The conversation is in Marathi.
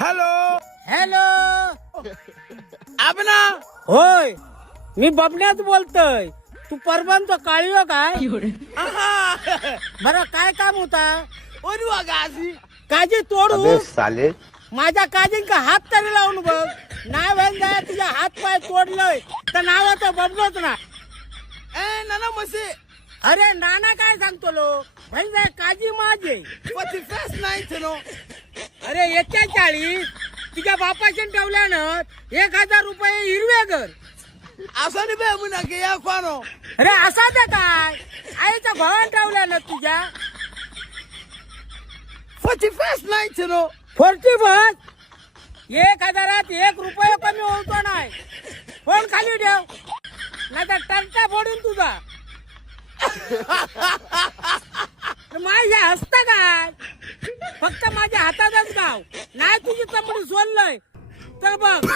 Hello hello. आबना होय, मी बबण्याच बोलतोय. तू परवांचा काळीयो काय? बरं, काय काम होता? ओरवा गाजी काजी तोडू? साले माझ्या काजींका हात तरी लावून बघ. नाही व्हायला जाय तुझ्या हात पाय तोडलंय तर नावाचं बबलोच ना. ए नाना मसे अरे नाना काय सांगतो लो, भाई जाय काजी माझे. पती फेस नाही नो. अरे 41 तुझ्या बापाच्या ठेवल्यानं 1000 रुपये हिरवे घर. असं नाही बे म्हणा की या कोणो. अरे असा तर काय आईच्या भावान ठेवल्यानं तुझ्या पती फेस नाही नो. 40 बस 1000 1 रुपये कमी होतो नाही. फोन खाली ठेव नाही तर टंटा फोडून तुझा. माझ्या हसता काय? फक्त माझ्या हातातच गाव नाही तुझी चमडी सोडलंय तर बघ.